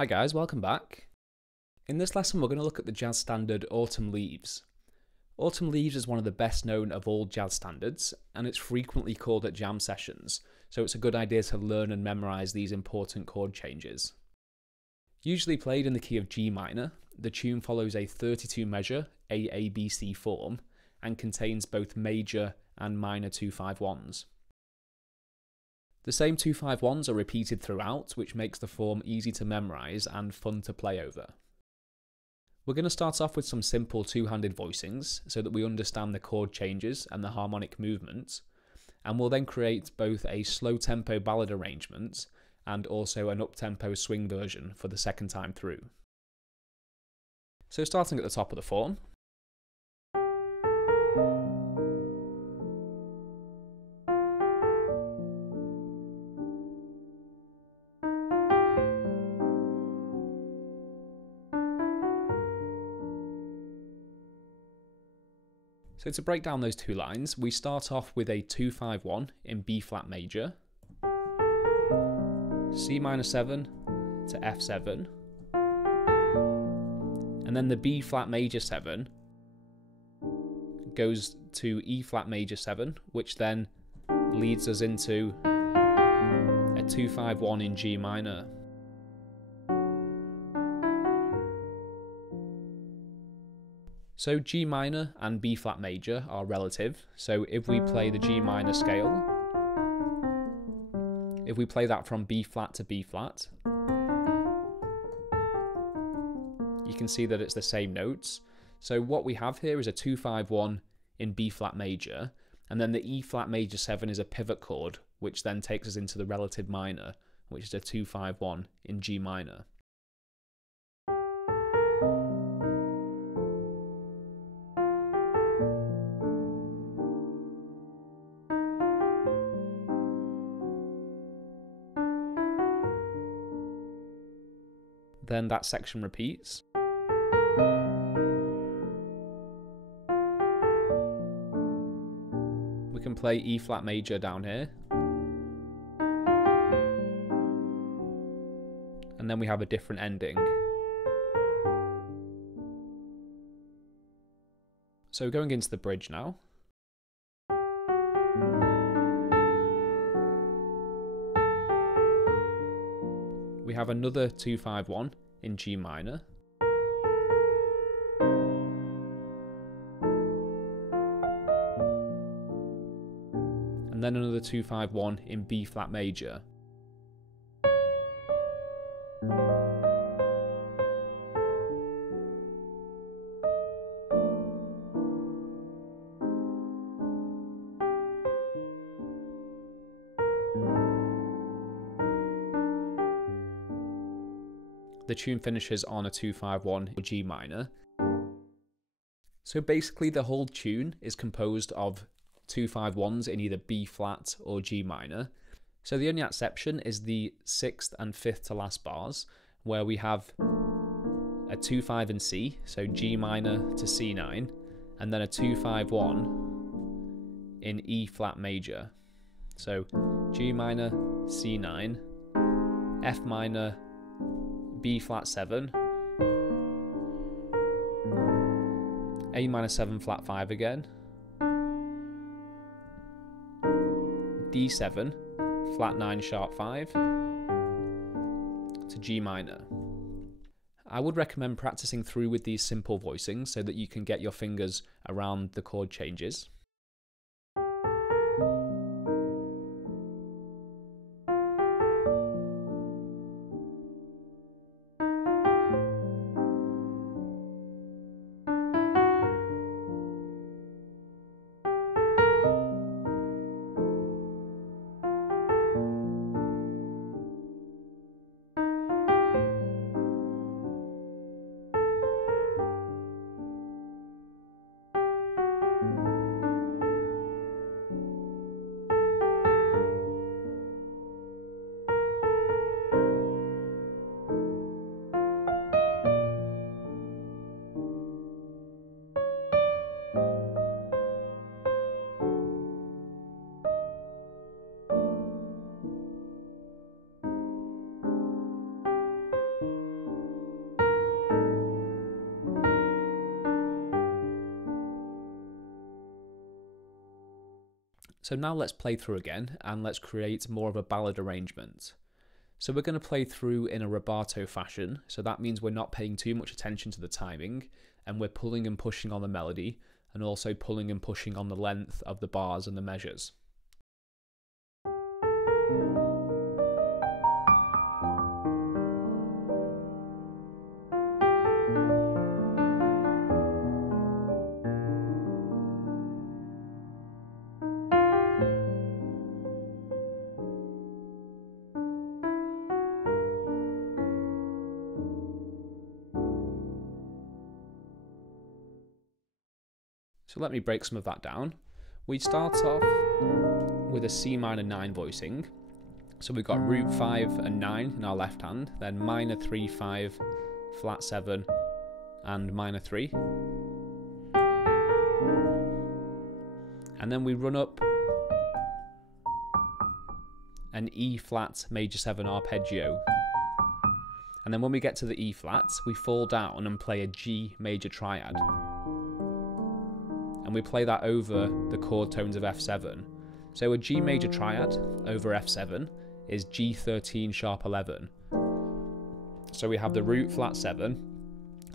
Hi guys, welcome back. In this lesson we're going to look at the jazz standard Autumn Leaves. Autumn Leaves is one of the best known of all jazz standards, and it's frequently called at jam sessions, so it's a good idea to learn and memorise these important chord changes. Usually played in the key of G minor, the tune follows a 32 measure AABC form and contains both major and minor 2-5-1s. The same 2-5-1s are repeated throughout, which makes the form easy to memorise and fun to play over. We're going to start off with some simple two-handed voicings so that we understand the chord changes and the harmonic movement, and we'll then create both a slow tempo ballad arrangement and also an up-tempo swing version for the second time through. So starting at the top of the form. So to break down those two lines, we start off with a 2-5-1 in B flat major, C minor 7 to F7, and then the B flat major 7 goes to E flat major 7, which then leads us into a 2-5-1 in G minor. So G minor and B flat major are relative, so if we play the G minor scale, if we play that from B flat to B flat, you can see that it's the same notes. So what we have here is a 2-5-1 in B flat major, and then the E flat major 7 is a pivot chord, which then takes us into the relative minor, which is a 2-5-1 in G minor. Then that section repeats. We can play E flat major down here. And then we have a different ending. So going into the bridge now. We have another 2-5-1 in G minor. And then another 2-5-1 in B flat major. The tune finishes on a 2-5-1 in G minor. So basically the whole tune is composed of 2-5-1s in either B flat or G minor. So the only exception is the 6th and 5th to last bars, where we have a 2-5 in C, so G minor to C9, and then a 2-5-1 in E flat major. So G minor, C9, F minor, B flat 7, A minor 7 flat 5 again, D7 flat 9 sharp 5 to G minor. I would recommend practicing through with these simple voicings so that you can get your fingers around the chord changes. So now let's play through again and let's create more of a ballad arrangement. So we're going to play through in a rubato fashion, so that means we're not paying too much attention to the timing, and we're pulling and pushing on the melody, and also pulling and pushing on the length of the bars and the measures. So let me break some of that down. We start off with a C minor 9 voicing. So we've got root 5 and 9 in our left hand, then minor 3, 5, flat 7, and minor 3. And then we run up an E flat major 7 arpeggio. And then when we get to the E flat, we fall down and play a G major triad. And we play that over the chord tones of F7. So a G major triad over F7 is G13 sharp 11. So we have the root flat 7,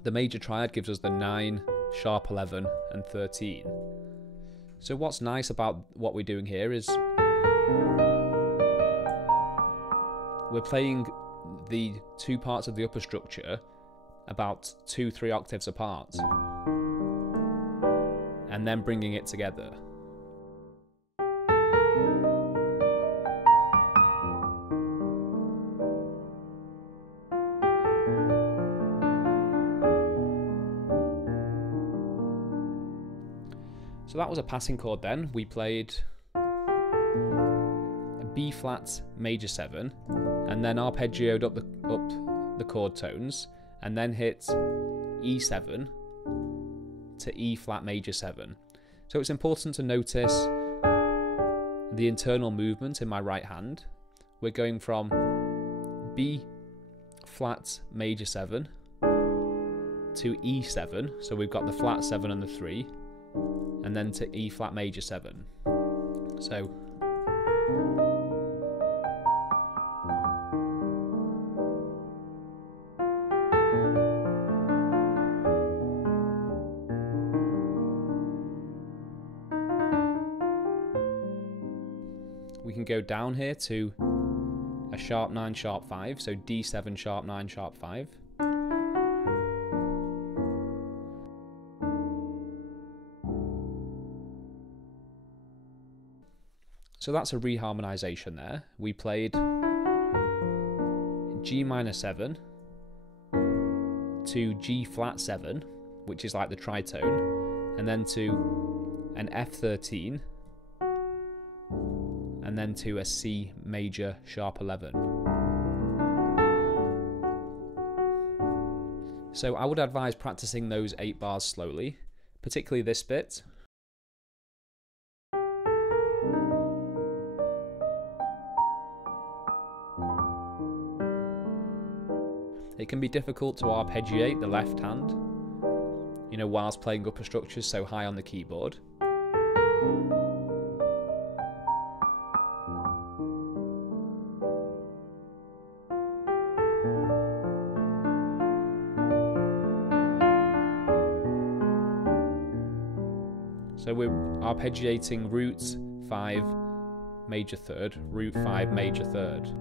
the major triad gives us the 9, sharp 11 and 13. So what's nice about what we're doing here is we're playing the two parts of the upper structure about 2-3 octaves apart, and then bringing it together. So that was a passing chord then. We played a B flat major 7 and then arpeggioed up the chord tones and then hit E7 to E flat major 7. So it's important to notice the internal movement in my right hand. We're going from B flat major 7 to E7, so we've got the flat 7 and the 3, and then to E flat major 7. So we can go down here to a sharp 9 sharp 5, so D7 sharp 9 sharp 5. So that's a reharmonisation there. We played G minor 7 to G flat 7, which is like the tritone, and then to an F13, and then to a C major sharp 11. So I would advise practicing those 8 bars slowly, particularly this bit. It can be difficult to arpeggiate the left hand, you know, whilst playing upper structures so high on the keyboard. So we're arpeggiating root 5 major 3rd, root 5 major 3rd.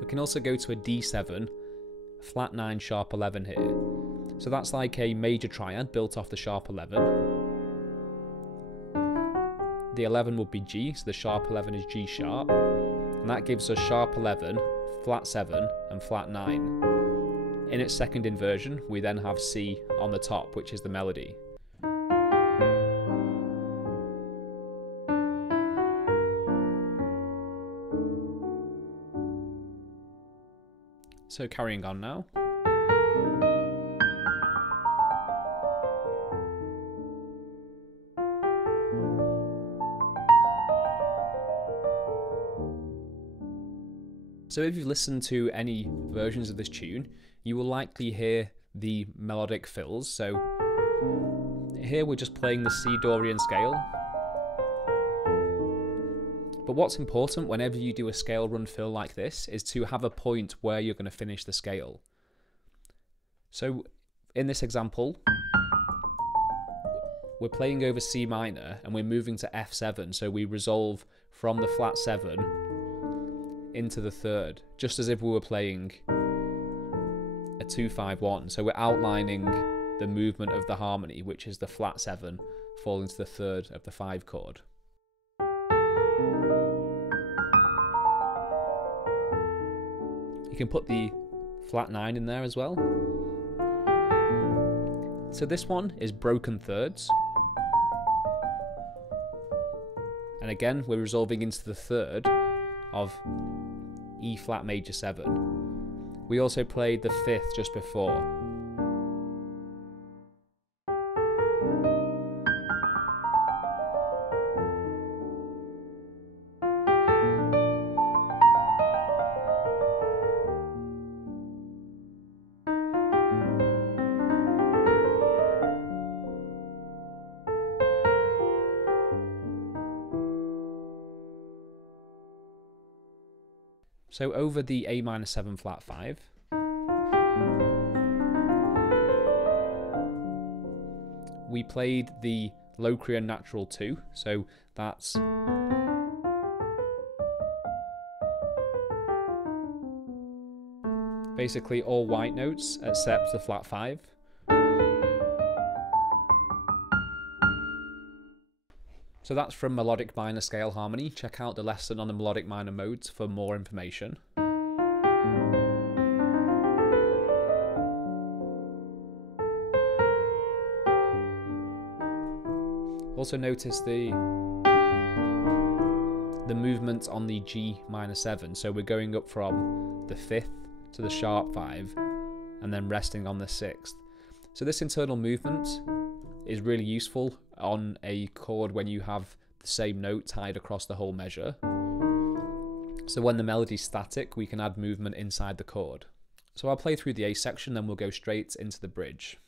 We can also go to a D7, flat 9 sharp 11 here. So that's like a major triad built off the sharp 11. The 11 would be G, so the sharp 11 is G sharp, and that gives us sharp 11, flat 7 and flat 9. In its second inversion we then have C on the top, which is the melody. So carrying on now. So if you've listened to any versions of this tune, you will likely hear the melodic fills. So here we're just playing the C Dorian scale. But what's important whenever you do a scale run fill like this is to have a point where you're going to finish the scale. So in this example, we're playing over C minor and we're moving to F7, so we resolve from the flat 7 into the third, just as if we were playing a 2-5-1. So we're outlining the movement of the harmony, which is the flat 7 falling to the third of the 5 chord. You can put the flat 9 in there as well. So this one is broken thirds. And again, we're resolving into the third of E flat major 7. We also played the 5th just before. So over the A minor 7 flat 5, we played the Locrian natural 2, so that's basically all white notes except the flat 5. So that's from Melodic Minor Scale Harmony. Check out the lesson on the melodic minor modes for more information. Also notice the movement on the G minor 7. So we're going up from the 5th to the sharp 5 and then resting on the 6th. So this internal movement is really useful on a chord when you have the same note tied across the whole measure. So when the melody's static, we can add movement inside the chord. So I'll play through the A section, then we'll go straight into the bridge.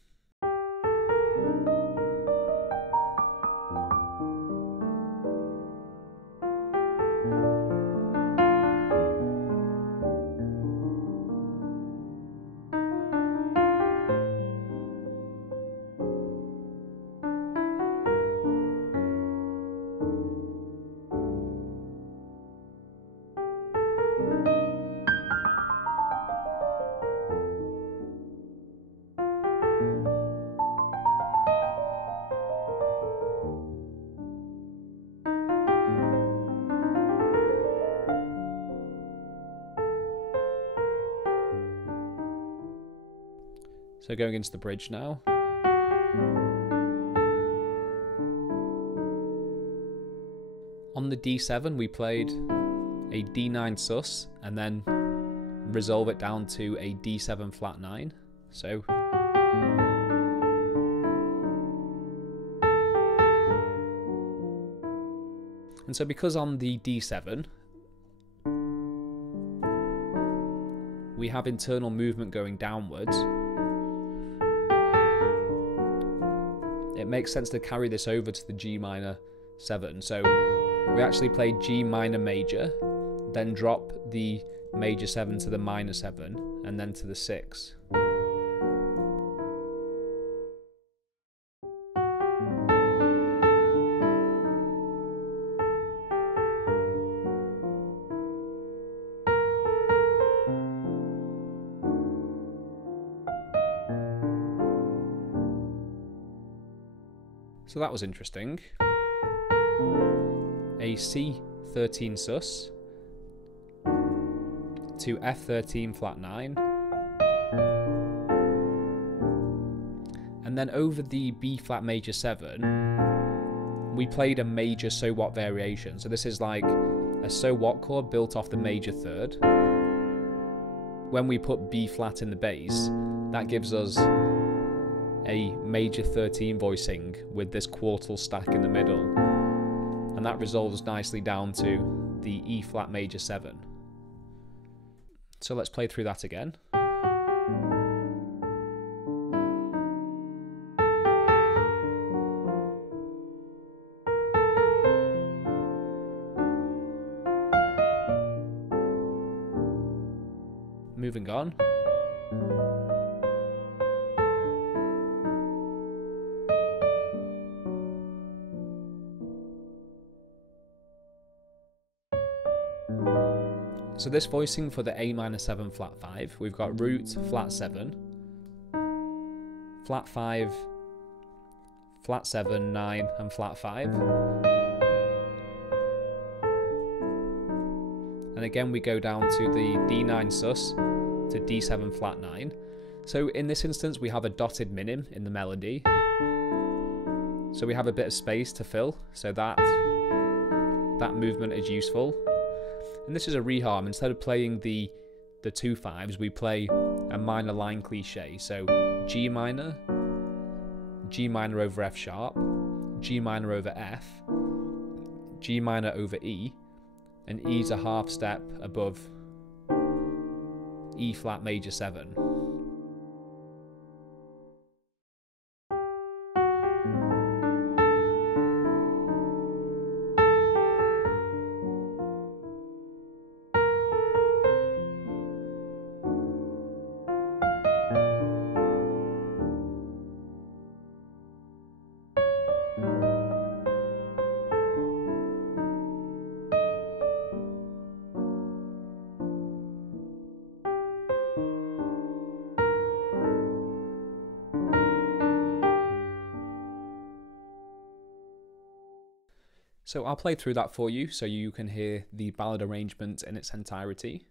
So going into the bridge now. On the D7 we played a D9 sus and then resolve it down to a D7 flat 9. So and so because on the D7 we have internal movement going downwards, it makes sense to carry this over to the G minor 7. So we actually play G minor major, then drop the major 7 to the minor 7, and then to the 6. So that was interesting. A C13 sus to F13 flat 9, and then over the B flat major 7 we played a major so what variation. So this is like a so what chord built off the major 3rd. When we put B flat in the bass, that gives us a major 13 voicing with this quartal stack in the middle, and that resolves nicely down to the E flat major 7. So let's play through that again. Moving on. So this voicing for the A minor 7 flat 5, we've got root, flat 7, flat 5, flat 7, 9 and flat 5. And again we go down to the D9 sus to D7 flat 9. So in this instance we have a dotted minim in the melody. So we have a bit of space to fill, so that movement is useful. And this is a reharm. Instead of playing the 2 5s, we play a minor line cliche. So G minor over F sharp, G minor over F, G minor over E, and E's a half step above E flat major 7. So I'll play through that for you so you can hear the ballad arrangement in its entirety.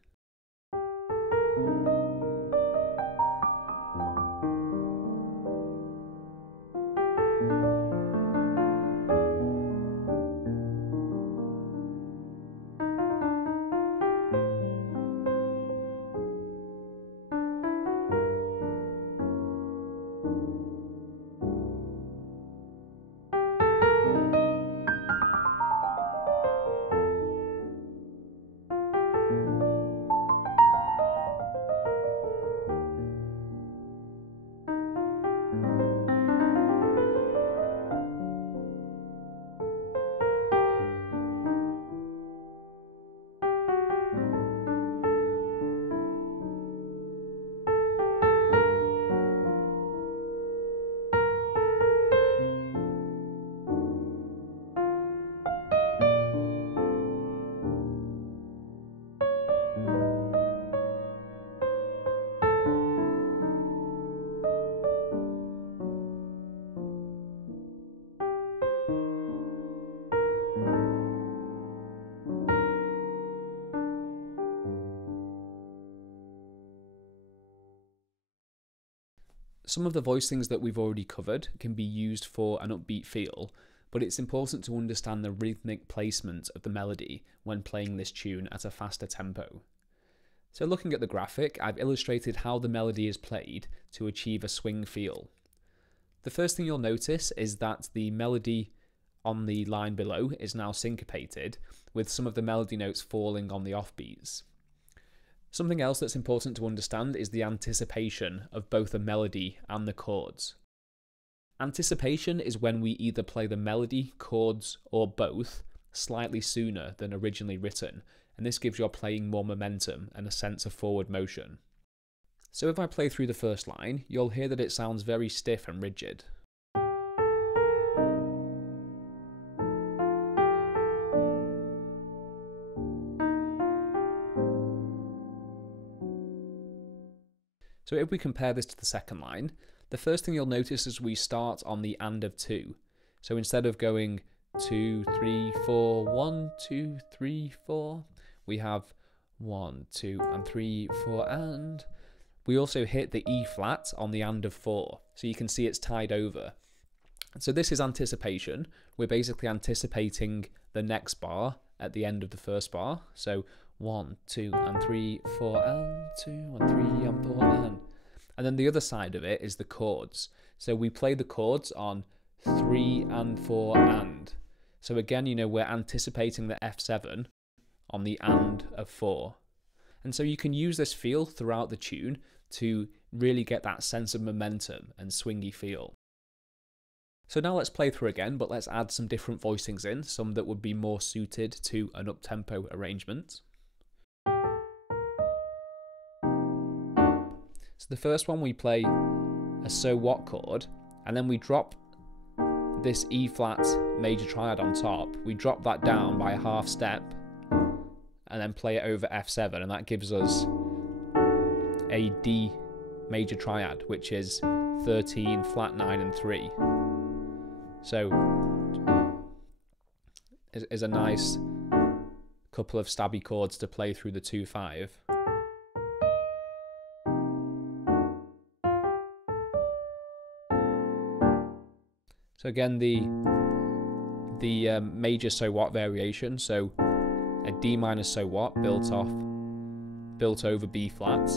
Some of the voicings that we've already covered can be used for an upbeat feel, but it's important to understand the rhythmic placement of the melody when playing this tune at a faster tempo. So looking at the graphic, I've illustrated how the melody is played to achieve a swing feel. The first thing you'll notice is that the melody on the line below is now syncopated, with some of the melody notes falling on the offbeats. Something else that's important to understand is the anticipation of both the melody and the chords. Anticipation is when we either play the melody, chords, or both slightly sooner than originally written, and this gives your playing more momentum and a sense of forward motion. So if I play through the first line, you'll hear that it sounds very stiff and rigid. So if we compare this to the second line, the first thing you'll notice is we start on the and of 2. So instead of going 2, 3, 4, 1, 2, 3, 4, we have 1, 2, and 3, 4, and. We also hit the E flat on the and of 4, so you can see it's tied over. So this is anticipation. We're basically anticipating the next bar at the end of the first bar. So 1, 2, and 3, 4, and 2, and 3, and 4, and. And then the other side of it is the chords. So we play the chords on 3 and 4 and. So again, you know, we're anticipating the F7 on the and of 4. And so you can use this feel throughout the tune to really get that sense of momentum and swingy feel. So now let's play through again, but let's add some different voicings in, some that would be more suited to an up-tempo arrangement. So the first one, we play a so what chord, and then we drop this E flat major triad on top. We drop that down by a half step and then play it over F7, and that gives us a D major triad, which is 13, flat 9 and 3. So is a nice couple of stabby chords to play through the 2-5. So again, the major so what variation, so a D minor so what built over B flat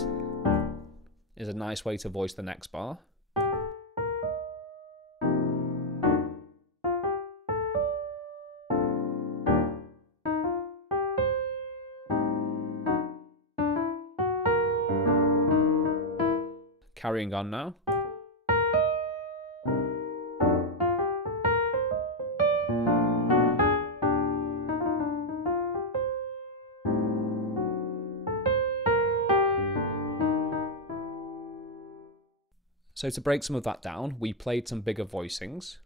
is a nice way to voice the next bar. Carrying on now. So to break some of that down, we played some bigger voicings.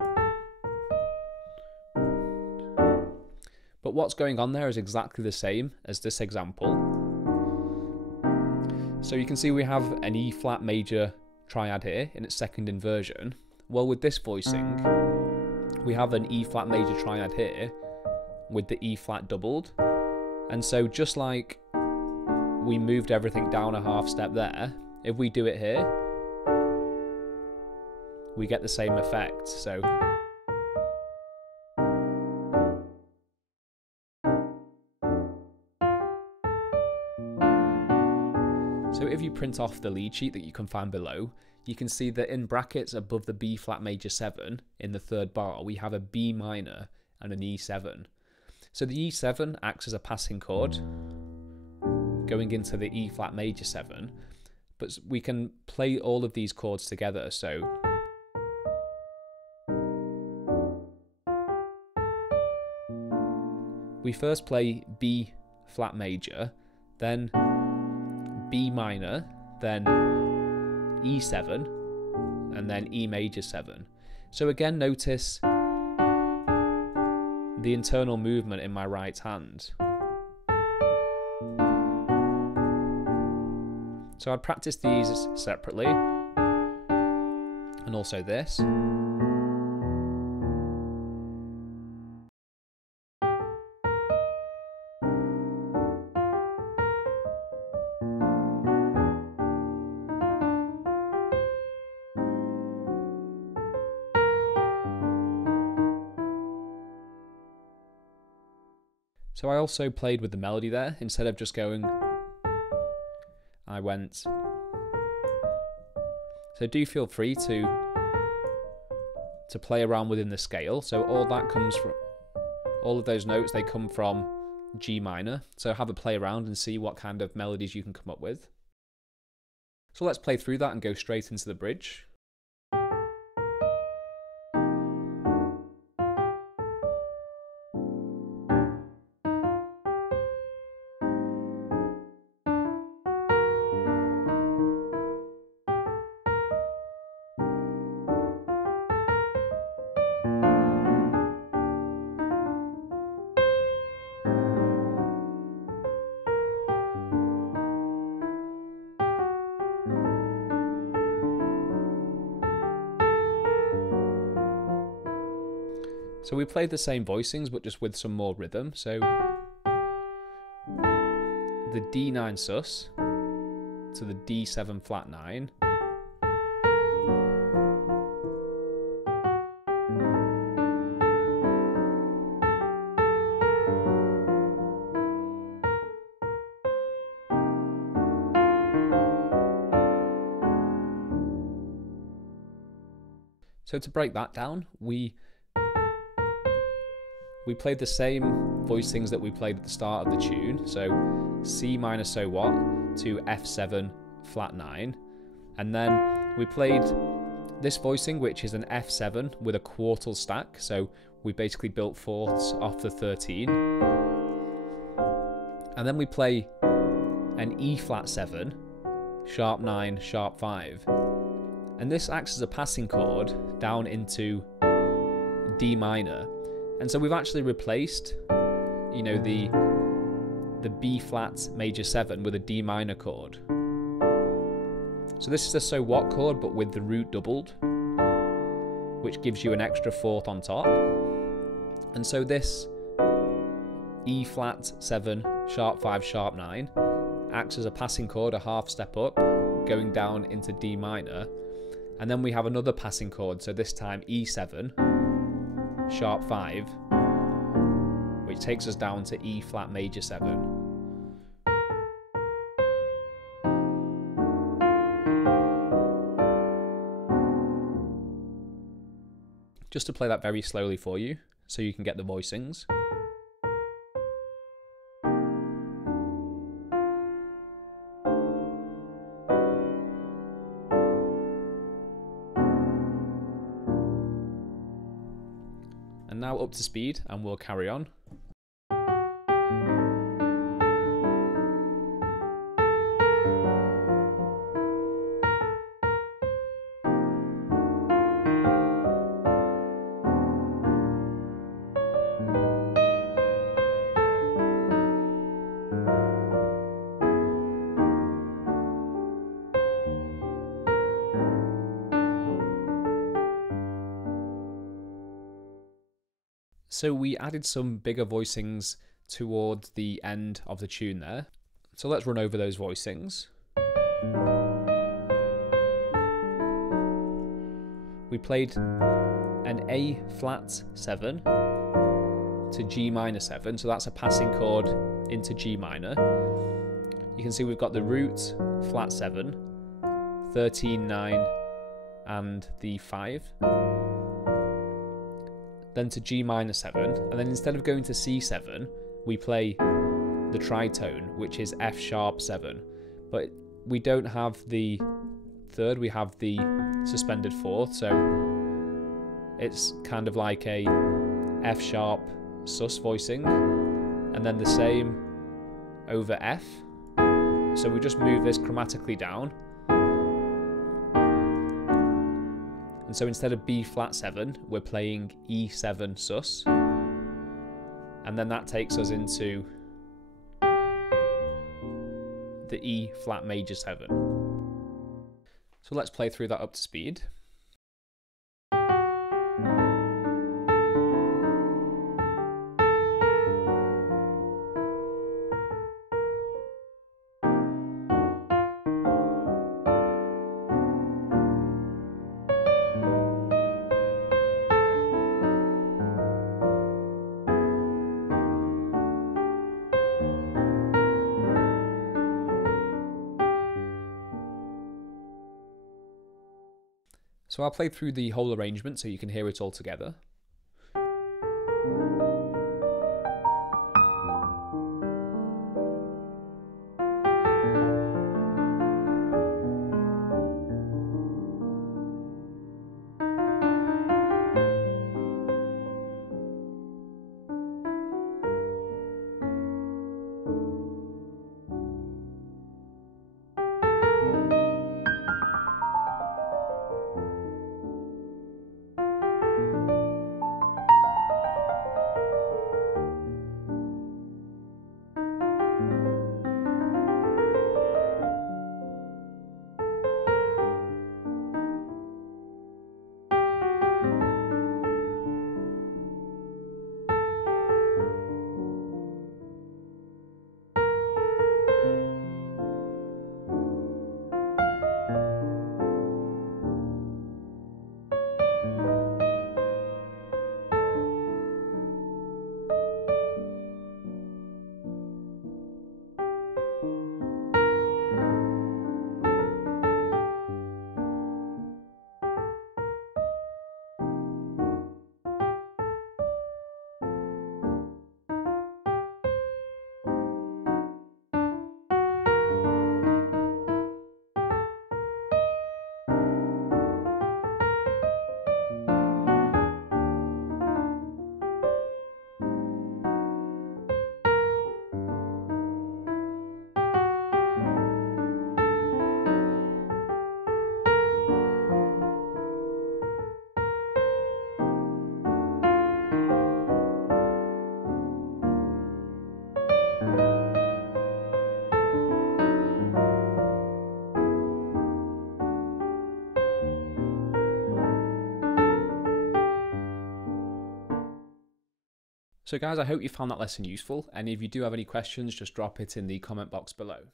But what's going on there is exactly the same as this example. So you can see we have an E flat major triad here in its second inversion. Well, with this voicing, we have an E flat major triad here with the E flat doubled. And so just like we moved everything down a half step there, if we do it here, we get the same effect. So if you print off the lead sheet that you can find below, you can see that in brackets above the B flat major 7 in the third bar, we have a B minor and an E7. So the E7 acts as a passing chord going into the E flat major 7, but we can play all of these chords together. So we first play B flat major, then B minor, then E7, and then E major 7. So again, notice the internal movement in my right hand. So I'd practice these separately, and also this. So I also played with the melody there. Instead of just going, I went. So do feel free to play around within the scale. So all that comes from, all of those notes, they come from G minor. So have a play around and see what kind of melodies you can come up with. So let's play through that and go straight into the bridge. So we played the same voicings, but just with some more rhythm. So the D9 sus to the D7 flat 9. So to break that down, we played the same voicings that we played at the start of the tune. So C minor so what to F7 flat 9. And then we played this voicing, which is an F7 with a quartal stack. So we basically built fourths off the 13. And then we play an E flat 7, sharp 9, sharp 5. And this acts as a passing chord down into D minor. And so we've actually replaced, you know, the B flat major 7 with a D minor chord. So this is a so what chord, but with the root doubled, which gives you an extra fourth on top. And so this E flat 7, sharp 5, sharp 9 acts as a passing chord, a half step up, going down into D minor. And then we have another passing chord, so this time E7, sharp 5, which takes us down to E flat major 7. Just to play that very slowly for you, so you can get the voicings. And now up to speed, and we'll carry on. So we added some bigger voicings towards the end of the tune there. So let's run over those voicings. We played an A flat 7 to G minor 7, so that's a passing chord into G minor. You can see we've got the root flat 7, 13, 9, and the 5. Then to G minor 7, and then instead of going to C7, we play the tritone, which is F sharp 7. But we don't have the third, we have the suspended fourth, so it's kind of like a F sharp sus voicing, and then the same over F. So we just move this chromatically down. And so instead of B flat 7, we're playing E7 sus. And then that takes us into the E flat major 7. So let's play through that up to speed. So I'll play through the whole arrangement so you can hear it all together. So guys, I hope you found that lesson useful, and if you do have any questions, just drop it in the comment box below.